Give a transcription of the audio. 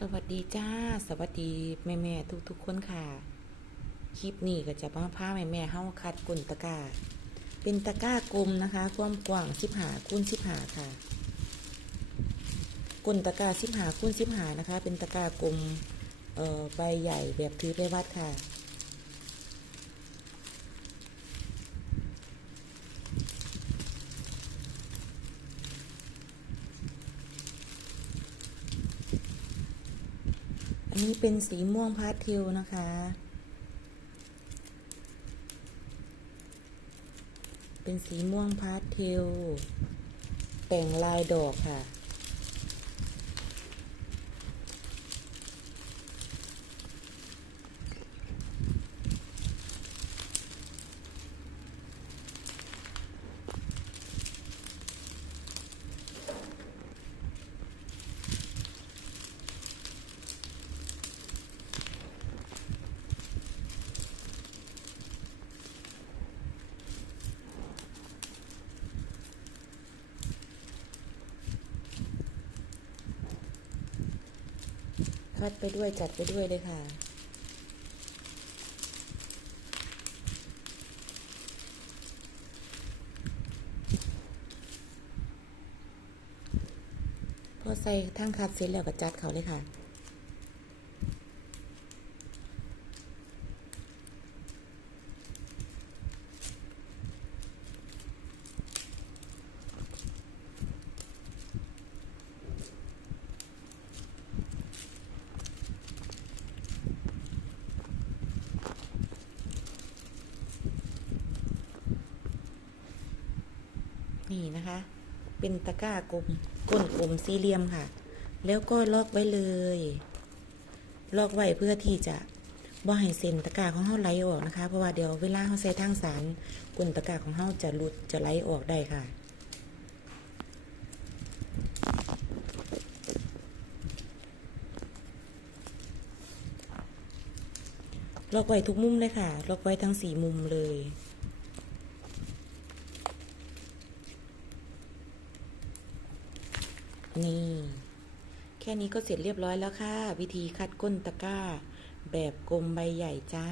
สวัสดีจ้า สวัสดีแม่แม่ทุกทุกคนค่ะ คลิปนี้ก็จะมาพาแม่แม่ๆเฮาคัดกุ่นตะกร้าเป็นตะกร้ากลมนะคะ ความกว้างสิบหาคูณสิบหาค่ะกุ่นตะกร้าสิบหาคูณสิบหานะคะ เป็นตะกร้ากลมเอ่อใบใหญ่แบบถือไปวัดค่ะ อันนี้เป็นสีม่วงพาสเทลนะคะ เป็นสีม่วงพาสเทล แต่งลายดอกค่ะ คัดไปด้วยจัดไปด้วยเลยค่ะ พอใส่ทั้งคัดเสร็จแล้วก็จัดเขาเลยค่ะ นี่นะคะ เป็นตะกร้ากลมก้นกลมสี่เหลี่ยมค่ะ แล้วก็ลอกไว้เลย ลอกไว้เพื่อที่จะบ่ให้เส้นตะกร้าของเฮาไหลออกนะคะ เพราะว่าเดี๋ยวเวลาเฮาใส่ทางสารก้นตะกร้าของเฮาจะหลุดจะไหลออกได้ค่ะล็อกไว้ทุกมุมเลยค่ะ ล็อกไว้ทั้งสี่มุมเลย นี่ แค่นี้ก็เสร็จเรียบร้อยแล้วค่ะ วิธีคัดก้นตะกร้า แบบกลมใบใหญ่จ้า